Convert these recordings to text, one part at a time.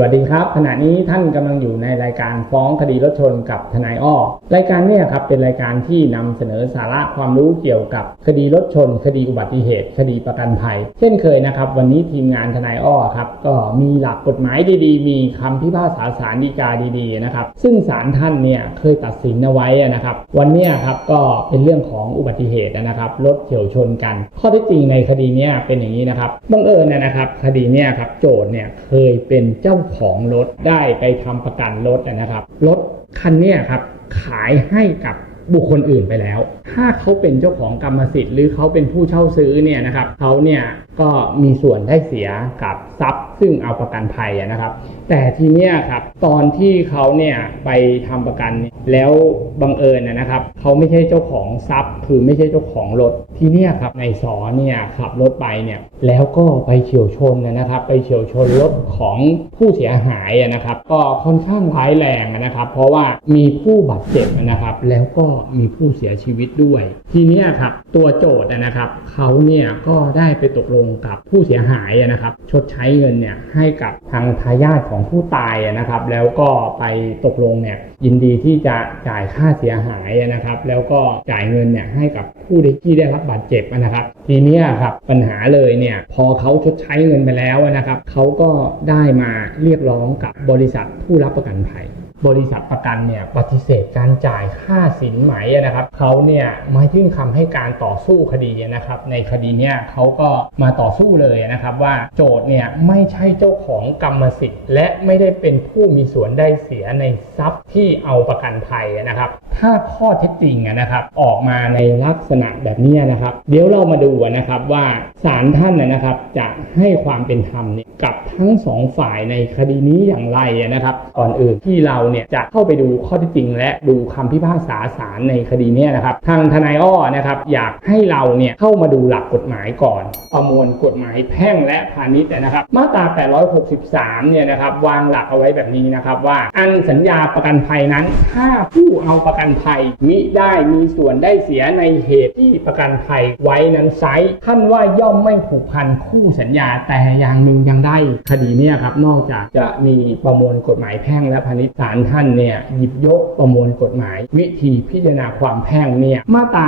วัสดีครับ ขณะนี้ท่านกำลังอยู่ในรายการฟ้องคดีรถชนกับทนายอ้อรายการเนี่ยครับเป็นรายการที่นำเสนอสาระความรู้เกี่ยวกับคดีรถชน คดีอุบัติเหตุ คดีประกันภัย เช่นเคยนะครับ วันนี้ทีมงานทนายอ้อครับก็มีหลักกฎหมายดีๆ มีคำพิพากษาศาลฎีกาดีๆนะครับซึ่งศาลท่านเนี่ยเคยตัดสินเอาไว้นะครับ วันนี้ครับก็เป็นเรื่องของอุบัติเหตุนะครับรถเฉียวชนกัน ข้อเท็จจริงในคดีนี้เป็นอย่างนี้นะครับบังเอิญนะครับ คดีนี้ครับโจทย์เนี่ยเคยเป็นเจ้าของรถได้ไปทำประกันรถนะครับ รถคันนี้ครับขายให้กับบุคคลอื่นไปแล้ว ถ้าเขาเป็นเจ้าของกรรมสิทธิ์หรือเขาเป็นผู้เช่าซื้อเนี่ยนะครับเขาเนี่ยก็มีส่วนได้เสียกับทรัพย์ ซึ่งเอาประกันภัยนะครับ แต่ทีเนี้ยครับตอนที่เขาเนี่ยไปทำประกันแล้วบังเอิญนะครับเขาไม่ใช่เจ้าของทรัพย์ คือไม่ใช่เจ้าของรถทีเนี้ยครับในสอเนี่ยขับรถไปเนี่ยแล้วก็ไปเฉียวชนนะครับ ไปเฉียวชนรถของผู้เสียหายนะครับ ก็ค่อนข้างร้ายแรงนะครับ เพราะว่ามีผู้บาดเจ็บนะครับ แล้วก็มีผู้เสียชีวิตด้วย ทีเนี้ยครับตัวโจทย์นะครับเขาเนี่ยก็ได้ไปตกลงกับผู้เสียหายนะครับ ชดใช้เงินเนี่ยให้กับทางทายาทของผู้ตายนะครับ แล้วก็ไปตกลงเนี่ยยินดีที่จะจ่ายค่าเสียหายนะครับ แล้วก็จ่ายเงินเนี่ยให้กับผู้ที่ได้รับบาดเจ็บนะครับ ทีนี้ครับปัญหาเลยเนี่ยพอเขาชดใช้เงินไปแล้วนะครับเขาก็ได้มาเรียกร้องกับบริษัทผู้รับประกันภัย บริษัทประกันเนี่ยปฏิเสธการจ่ายค่าสินไหมนะครับเขาเนี่ยมายื่นคำให้การต่อสู้คดีนะครับในคดีเนี่ยเขาก็มาต่อสู้เลยนะครับว่าโจทย์เนี่ยไม่ใช่เจ้าของกรรมสิทธิ์ และไม่ได้เป็นผู้มีส่วนได้เสียในทรัพย์ที่เอาประกันภัยนะครับถ้าข้อเท็จจริงนะครับออกมาในลักษณะแบบนี้นะครับ เดี๋ยวเรามาดูนะครับว่าศาลท่านนะครับจะให้ความเป็นธรรมเนี่ยกับทั้งสองฝ่ายในคดีนี้อย่างไรนะครับก่อนอื่นที่เราเนี่ยจะเข้าไปดูข้อเท็จจริง และดูคำพิพากษาศาลในคดีนี้นะครับ ทางทนายอ้อนะครับอยากให้เราเนี่ยเข้ามาดูหลักกฎหมายก่อน ประมวลกฎหมายแพ่งและพาณิชย์นะครับ มาตรา 863 เนี่ยนะครับวางหลักเอาไว้แบบนี้นะครับว่าอันสัญญาประกันภัยนั้น ถ้าผู้เอาประกันภัยมิได้มีส่วนได้เสียในเหตุที่ประกันภัยไว้นั้นไซท่านว่าย่อมไม่ผูกพันคู่สัญญาแต่อย่างหนึ่งยังได้คดีเนี่ยครับนอกจากจะมีประมวลกฎหมายแพ่งและพาณิชย์ศาลท่านเนี่ยหยิบยกประมวลกฎหมาย วิธีพิจารณาความแพ่งเนี่ยมาตรา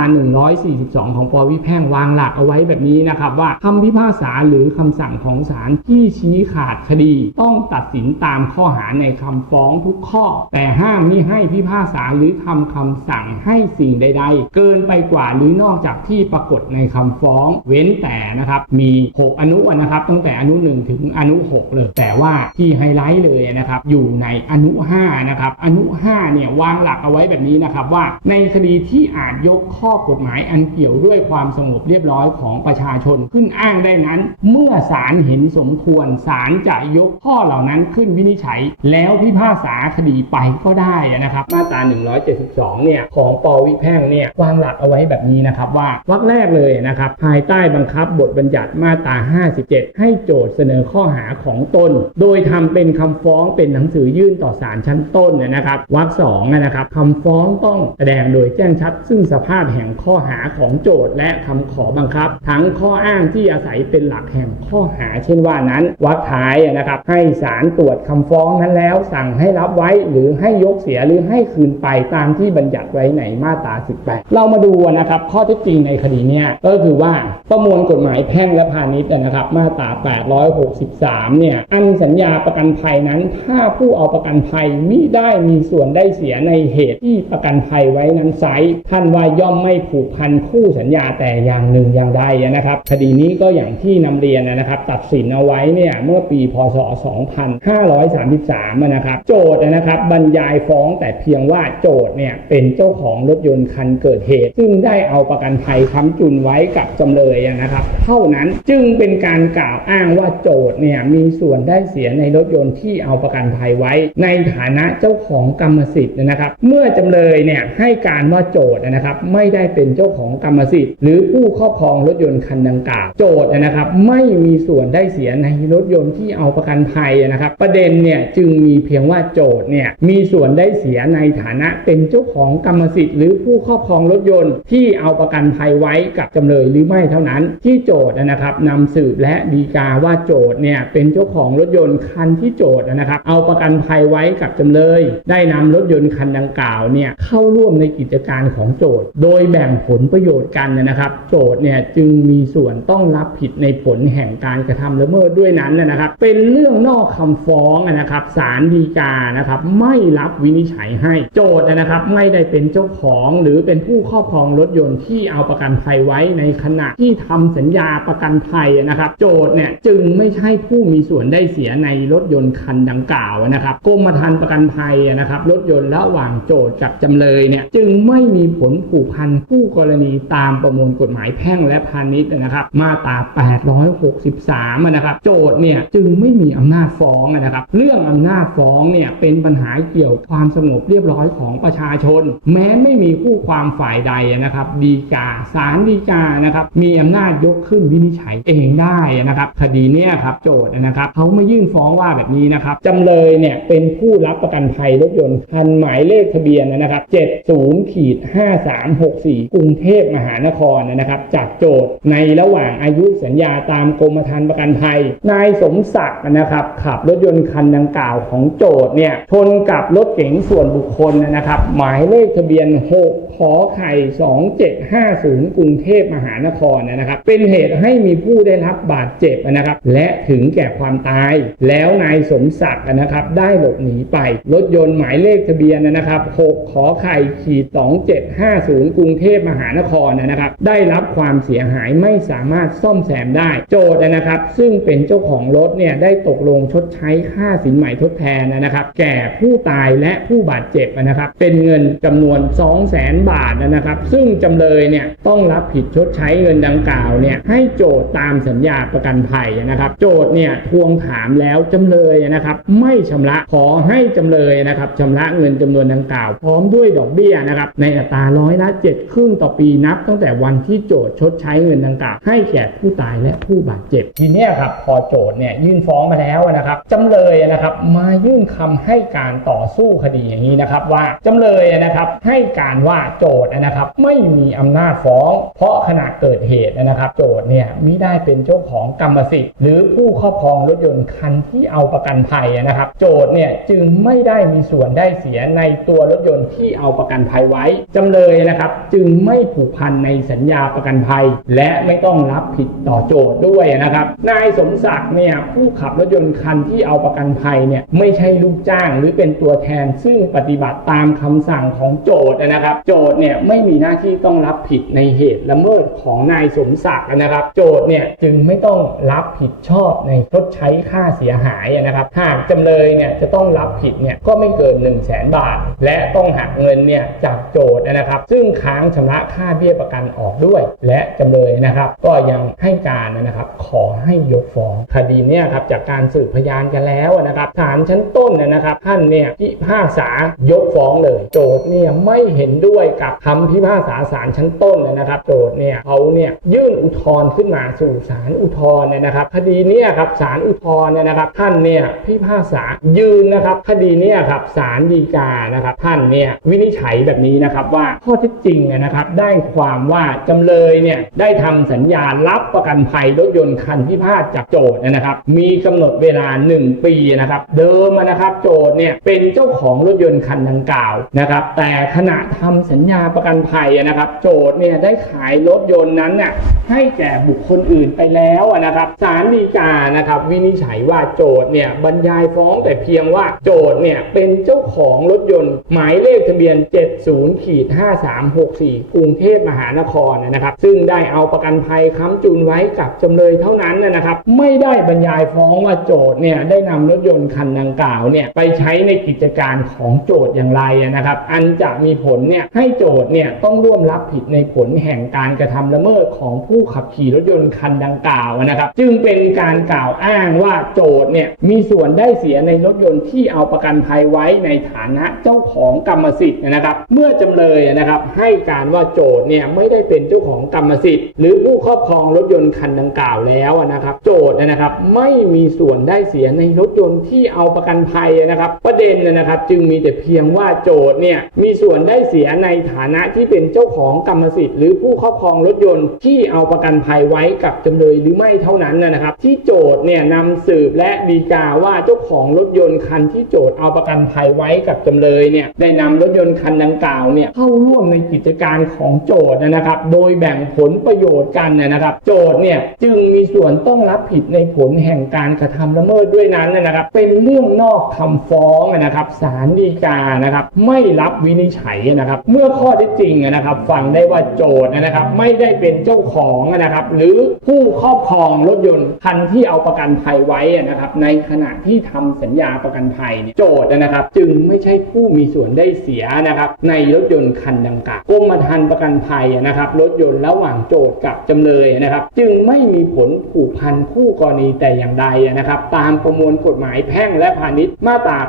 142 ของปวิแพ่งวางหลักเอาไว้แบบนี้นะครับว่าคำพิพากษาหรือคำสั่งของศาลที่ชี้ขาดคดี ต้องตัดสินตามข้อหาในคำฟ้องทุกข้อ แต่ห้ามมิให้พิพากษาหรือทำคำสั่งให้สิ่งใด ๆ เกินไปกว่าหรือนอกจากที่ปรากฏในคำฟ้อง เว้นแต่นะครับมี 6 อนุนะครับตั้งแต่อนุ 1 ถึงอนุ 6 เลย แต่ว่าที่ไฮไลท์เลยนะครับอยู่ในอนุ 5นะครับอนุ5เนี่ยวางหลักเอาไว้แบบนี้นะครับว่าในคดีที่อาจยกข้อกฎหมายอันเกี่ยวด้วยความสงบเรียบร้อยของประชาชนขึ้นอ้างได้นั้น เมื่อศาลเห็นสมควรศาลจะยกข้อเหล่านั้นขึ้นวินิจฉัย แล้วพิพากษาคดีไปก็ได้นะครับมาตรา 172 เนี่ยของปวิแพ่งเนี่ยวางหลักเอาไว้แบบนี้นะครับว่าวรรคแรกเลยนะครับภายใต้บังคับบทบัญญัติมาตรา 57 ให้โจทย์เสนอข้อหาของตน โดยทำเป็นคำฟ้องเป็นหนังสือยื่นต่อศาลชั้นต้นนะครับวรรคสองนะครับคำฟ้องต้องแสดงโดยแจ้งชัด ซึ่งสภาพแห่งข้อหาของโจทย์และคำขอบังคับ ทั้งข้ออ้างที่อาศัยเป็นหลักแห่งข้อหา เช่นว่านั้นวรรคท้ายนะครับให้ศาลตรวจคำฟ้องนั้นแล้ว สั่งให้รับไว้หรือให้ยกเสียหรือให้คืนไปตามที่บัญญัติไว้ในมาตรา 18 เรามาดูนะครับข้อเท็จจริงในคดีเนี้ยก็คือว่าประมวลกฎหมายแพ่งและพาณิชย์นะครับ มาตรา 863 เนี่ยอันสัญญาประกันภัยนั้น ถ้าผู้เอาประกันภัยมิได้มีส่วนได้เสียในเหตุที่ประกันภัยไว้นั้นไซท่านว่าย่อมไม่ผูกพันคู่สัญญาแต่อย่างหนึ่งอย่างใดนะครับ คดีนี้ก็อย่างที่นำเรียนนะครับ ตัดสินเอาไว้เนี่ยเมื่อปีพศ 2533นะครับ โจทย์นะครับบรรยายฟ้องแต่เพียงว่าโจทย์เนี่ยเป็นเจ้าของรถยนต์คันเกิดเหตุ ซึ่งได้เอาประกันภัยค้ำจุนไว้กับจำเลยนะครับ เท่านั้นจึงเป็นการกล่าวอ้างว่าโจทย์เนี่ยมีส่วนได้เสียในรถยนต์ที่เอาประกันภัยไว้ ในฐานะเจ้าของกรรมสิทธิ์นะครับ เมื่อจำเลยเนี่ยให้การว่าโจทย์นะครับ ไม่ได้เป็นเจ้าของกรรมสิทธิ์หรือผู้ครอบครองรถยนต์คันดังกล่าวโจทย์นะครับ ไม่มีส่วนได้เสียในรถยนต์ที่เอาประกันภัยนะครับ ประเด็นเนี่ยจึงมีเพียงว่าโจทย์เนี่ยมีส่วนได้เสียในฐานะเป็นเจ้าของกรรมสิทธิ์หรือผู้ครอบครองรถยนต์ที่เอาประกันภัยไว้กับจำเลยหรือไม่เท่านั้น ที่โจทย์นะครับนำสืบและดีกาว่าโจทย์เนี่ยเป็นเจ้าของรถยนต์คันที่โจทย์นะครับ เอาประกันภัยไว้กับจำเลย ได้นำรถยนต์คันดังกล่าวเนี่ยเข้าร่วมในกิจการของโจทย์ โดยแบ่งผลประโยชน์กันนะครับ โจทย์เนี่ยจึงมีส่วนต้องรับผิดในผลแห่งการกระทำละเมิดด้วยนั้นนะครับ เป็นเรื่องนอกคำฟ้องนะครับศาลฎีกานะครับไม่รับวินิจฉัยให้โจทย์นะครับไม่ได้เป็นเจ้าของหรือเป็นผู้ครอบครองรถยนต์ที่เอาประกันภัยไว้ในขณะที่ทำสัญญาประกันภัยนะครับ โจทย์เนี่ยจึงไม่ใช่ผู้มีส่วนได้เสียในรถยนต์คันดังกล่าวนะครับกรมธรรม์ประกันภัยนะครับรถยนต์ระหว่างโจทย์กับจำเลยเนี่ยจึงไม่มีผลผูกพันผู้กรณีตามประมวลกฎหมายแพ่งและพาณิชย์นะครับ มาตรา 863 นะครับ โจทย์เนี่ยจึงไม่มีอำนาจฟ้องนะครับ เรื่องอำนาจฟ้องเนี่ยเป็นปัญหาเกี่ยวความสงบเรียบร้อยของประชาชน แม้ไม่มีคู่ความฝ่ายใดนะครับดีกาศาลดีกานะครับมีอำนาจยกขึ้นวินิจฉัยเองได้นะครับ คดีเนี่ยครับโจทย์นะครับเขาไมายื่นฟ้องว่าแบบนี้นะครับจำเลยเนี่ยเป็นผู้รับประกันภัยรถยนต์คันหมายเลขทะเบียนนะครับ70ขีด5364 กรุงเทพมหานครนะครับ จากโจทย์ในระหว่างอายุสัญญาตามกรมธรรม์ประกันภัย นายสมศักดิ์นะครับ ขับรถยนต์คันดังกล่าวของโจทย์เนี่ยชนกับรถเก๋งส่วนบุคคลนะครับ หมายเลขทะเบียน 6 ขอไข่ 2750 กรุงเทพมหานครนะครับ เป็นเหตุให้มีผู้ได้รับบาดเจ็บนะครับ และถึงแก่ความตาย แล้วนายสมศักดิ์นะครับ ได้หลบหนีไปรถยนต์หมายเลขทะเบียนนะครับ6ขอไข่ขีด2750 กรุงเทพมหานครนะครับ ได้รับความเสียหายไม่สามารถซ่อมแซมได้ โจทย์นะครับ ซึ่งเป็นเจ้าของรถเนี่ยได้ตกลงชดใช้ค่าสินใหม่ทดแทนนะครับ แก่ผู้ตายและผู้บาดเจ็บนะครับ เป็นเงินจำนวน 2 0 0แสนบาทนะครับ ซึ่งจำเลยเนี่ยต้องรับผิดชดใช้เงินดังกล่าวเนี่ยให้โจทย์ตามสัญญาประกันภัยนะครับ โจทย์เนี่ยทวงถามแล้วจำเลยนะครับ ไม่ชำระขอให้จำเลยนะครับชำระเงินจำนวนดังกล่าว พร้อมด้วยดอกเบี้ยนะครับในอัตราร้อยละเจ็ดครึ่งต่อปีนับ ตั้งแต่วันที่โจทย์ชดใช้เงินดังกล่าวให้แก่ผู้ตายและผู้บาดเจ็บทีนี้ครับพอโจทย์เนี่ยยื่นฟ้องมาแล้วนะครับจำเลยนะครับมายื่นคำให้การต่อสู้คดีอย่างนี้นะครับว่าจำเลยนะครับให้การว่าโจทย์นะครับไม่มีอำนาจฟ้อง เพราะขณะเกิดเหตุนะครับ โจทย์เนี่ยมิได้เป็นเจ้าของกรรมสิทธิ์หรือผู้ครอบครองรถยนต์คันที่เอาประกันภัยนะครับ โจทย์เนี่ยจึงไม่ได้มีส่วนได้เสียในตัวรถยนต์ที่เอาประกันภัยไว้ จำเลยนะครับจึงไม่ผูกพันในสัญญาประกันภัย และไม่ต้องรับผิดต่อโจทย์ด้วยนะครับ นายสมศักดิ์เนี่ยผู้ขับรถยนต์คันที่เอาประกันภัยเนี่ยไม่ใช่ลูกจ้างหรือเป็นตัวแทนซึ่งปฏิบัติตามคำสั่งของโจทย์นะครับ โจทย์เนี่ยไม่มีหน้าที่ต้องรับผิดในเหตุละเมิดของนายสมศักดิ์นะครับ โจทย์เนี่ยจึงไม่ต้องรับผิดชอบในชดใช้ค่าเสียหายนะครับหากจำเลยเนี่ยจะต้องรับผิดเนี่ยก็ไม่เกิน 1 0 0 0 0แสนบาท และต้องหักเงินเนี่ยจากโจทย์นะครับ ซึ่งค้างชำระค่าเบี้ยประกันออกด้วย และจำเลยนะครับ ก็ยังให้การนะครับ ขอให้ยกฟ้องคดีเนี่ยครับจากการสืบพยานกันแล้วนะครับศาลชั้นต้นนะครับ ท่านเนี่ยพิพากษายกฟ้องเลย โจทย์เนี่ยไม่เห็นด้วยกับคำพิพากษาศาลชั้นต้นนะครับ โจทย์เนี่ยเขาเนี่ยยื่นอุทธรณ์ขึ้นมาสู่ศาลอุทธรณ์เนี่ยนะครับ คดีเนี่ยครับศาลอุทธรณ์เนี่ยนะครับ ท่านเนี่ยพิพากษายืนนะครับคดีเนี่ยครับศาลฎีกานะครับท่านเนี่ยวินิจฉัยแบบนี้นะครับว่าข้อเท็จจริงนะครับได้ความว่าจำเลยเนี่ยได้ทำสัญญารับประกันภัยรถยนต์คันพิพาทจากโจทย์นะครับ มีกำหนดเวลา 1 ปีนะครับเดิมนะครับโจทย์เนี่ยเป็นเจ้าของรถยนต์คันดังกล่าวนะครับแต่ขณะทำสัญญาประกันภัยนะครับ โจทย์เนี่ยได้ขายรถยนต์นั้นน่ะให้แก่บุคคลอื่นไปแล้วนะครับศาลฎีกานะครับวินิจฉัยว่าโจทย์เนี่ยบรรยายฟ้องแต่เพียงว่าโจทย์เนี่ยเป็นเจ้าของรถยนต์ หมายเลขทะเบียน 70ขีด5364 กรุงเทพมหานครนะครับ ซึ่งได้เอาประกันภัยค้ำจุนไว้กับจำเลยเท่านั้นนะครับ ไม่ได้บรรยายฟ้องว่าโจทย์เนี่ยได้นำรถยนต์คันดังกล่าวเนี่ยไปใช้ในกิจการของโจทย์อย่างไรนะครับ อันจะมีผลเนี่ยให้โจทย์เนี่ยต้องร่วมรับผิดในผลแห่งการกระทำละเมิดของผู้ขับขี่รถยนต์คันดังกล่าวนะครับ จึงเป็นการกล่าวอ้างว่าโจทย์เนี่ยมีส่วนได้เสียในรถยนต์ที่เอาประกันันภัยไว้ในฐานะเจ้าของกรรมสิทธิ์นะครับ เมื่อจำเลยนะครับให้การว่าโจทย์เนี่ยไม่ได้เป็นเจ้าของกรรมสิทธิ์ หรือผู้ครอบครองรถยนต์คันดังกล่าวแล้วนะครับ โจทย์นะครับไม่มีส่วนได้เสียในรถยนต์ที่เอาประกันภัยนะครับ ประเด็นนะครับ จึงมีแต่เพียงว่าโจทย์เนี่ยมีส่วนได้เสียในฐานะที่เป็นเจ้าของกรรมสิทธิ์หรือผู้ครอบครองรถยนต์ที่เอาประกันภัยไว้กับจำเลยหรือไม่เท่านั้นนะครับ ที่โจทย์เนี่ยนำสืบและดีกาว่าเจ้าของรถยนต์คันที่โจทย์เอาประกันภัยไว้กับจำเลยเนี่ยได้นำรถยนต์คันดังกล่าวเนี่ยเข้าร่วมในกิจการของโจทย์นะครับ โดยแบ่งผลประโยชน์กันนะครับ โจทย์เนี่ยจึงมีส่วนต้องรับผิดในผลแห่งการกระทำละเมิดด้วยนั้นนะครับ เป็นเรื่องนอกคำฟ้องนะครับศาลฎีกานะครับ ไม่รับวินิจฉัยนะครับ เมื่อข้อเท็จจริงนะครับฟังได้ว่าโจทย์นะครับ ไม่ได้เป็นเจ้าของนะครับ หรือผู้ครอบครองรถยนต์คันที่เอาประกันภัยไว้นะครับ ในขณะที่ทำสัญญาประกันภัยโจทย์นะครับ จึงไม่ใช่ผู้มีส่วนได้เสียนะครับในรถยนต์คันดังกล่าวกรมธรรม์ประกันภัยนะครับรถยนต์ระหว่างโจทย์กับจำเลยนะครับ จึงไม่มีผลผูกพันคู่กรณีแต่อย่างใดนะครับ ตามประมวลกฎหมายแพ่งและพาณิชย์มาตรา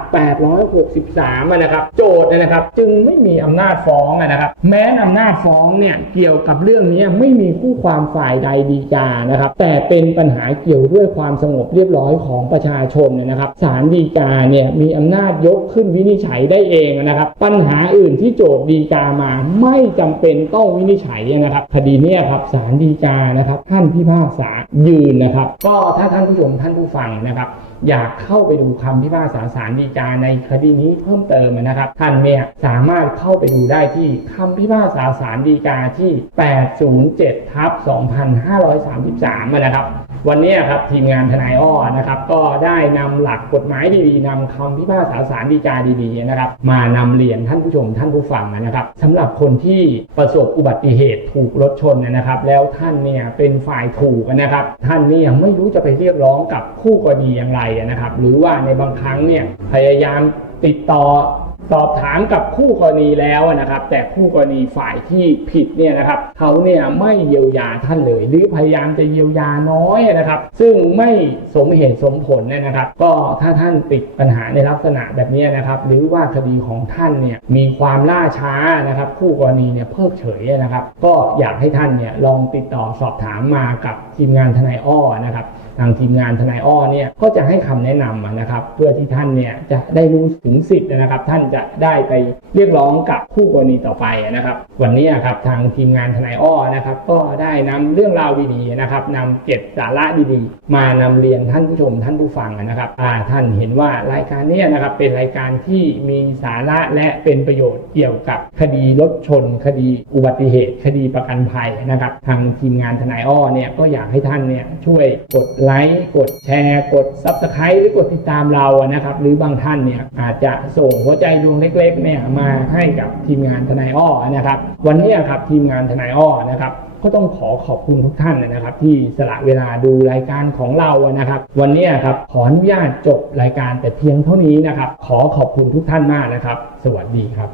863 นะครับ โจทย์นะครับจึงไม่มีอำนาจฟ้องนะครับ แม้อำนาจฟ้องเนี่ยเกี่ยวกับเรื่องนี้ไม่มีคู่ความฝ่ายใดดีกานะครับ แต่เป็นปัญหาเกี่ยวด้วยความสงบเรียบร้อยของประชาชนนะครับศาลฎีกาเนี่ยมีอำนาจนาจยกขึ้นวินิจฉัยได้เองนะครับ ปัญหาอื่นที่โจทย์ดีกามาไม่จำเป็นต้องวินิจฉัยนะครับคดีนี้ครับศาลฎีกานะครับ ท่านพิพากษายืนนะครับ ก็ถ้าท่านผู้ชมท่านผู้ฟังนะครับ อยากเข้าไปดูคำพิพากษาศาลฎีกาในคดีนี้เพิ่มเติมนะครับ ท่านเนี่ยสามารถเข้าไปดูได้ที่คำพิพากษาศาลฎีกาที่ 807ทับ2533นะครับ วันนี้ครับทีมงานทนายอ้อนะครับ ก็ได้นำหลักกฎหมายดีๆนำคำพิพากษาศาลฎีกาดีๆนะครับ มานำเรียนท่านผู้ชมท่านผู้ฟังนะครับสำหรับคนที่ประสบอุบัติเหตุถูกรถชนนะครับ แล้วท่านเนี่ยเป็นฝ่ายถูกนะครับ ท่านเนี่ยไม่รู้จะไปเรียกร้องกับคู่กรณีอย่างไรนะครับ หรือว่าในบางครั้งเนี่ยพยายามติดต่อสอบถามกับคู่กรณีแล้วนะครับ แต่คู่กรณีฝ่ายที่ผิดเนี่ยนะครับเขาเนี่ยไม่เยียวยาท่านเลย หรือพยายามจะเยียวยาน้อยนะครับ ซึ่งไม่สมเหตุสมผลเนี่ยนะครับ ก็ถ้าท่านติดปัญหาในลักษณะแบบนี้นะครับ หรือว่าคดีของท่านเนี่ยมีความล่าช้านะครับ คู่กรณีเนี่ยเพิกเฉยนะครับ ก็อยากให้ท่านเนี่ยลองติดต่อสอบถามมากับทีมงานทนายอ้อนะครับ ทางทีมงานทนายอ้อเนี่ยก็จะให้คำแนะนำนะครับเพื่อที่ท่านเนี่ยจะได้รู้ถึงสิทธิ์นะครับ ท่านจะได้ไปเรียกร้องกับคู่กรณีต่อไปนะครับ วันนี้ครับทางทีมงานทนายอ้อนะครับ ก็ได้นำเรื่องราวดีๆนะครับนำเก็บสาระดีๆ มานำเรียนท่านผู้ชมท่านผู้ฟังนะครับอ่าท่านเห็นว่ารายการเนี้นะครับเป็นรายการที่มีสาระและเป็นประโยชน์เกี่ยวกับคดีรถชน คดีอุบัติเหตุ คดีประกันภัยนะครับ ทางทีมงานทนายอ้อเนี่ยก็อยากให้ท่านเนี่ยช่วยกดไลค์กดแชร์กด Subscribe หรือกดติดตามเรานะครับ หรือบางท่านเนี่ยอาจจะส่งหัวใจดวงเล็กๆเนี่ยมาให้กับทีมงานทนายอ้อนะครับ วันนี้ครับทีมงานทนายอ้อนะครับก็ต้องขอขอบคุณทุกท่านนะครับ ที่สละเวลาดูรายการของเรานะครับ วันนี้ครับขออนุญาตจบรายการแต่เพียงเท่านี้นะครับ ขอขอบคุณทุกท่านมากนะครับ สวัสดีครับ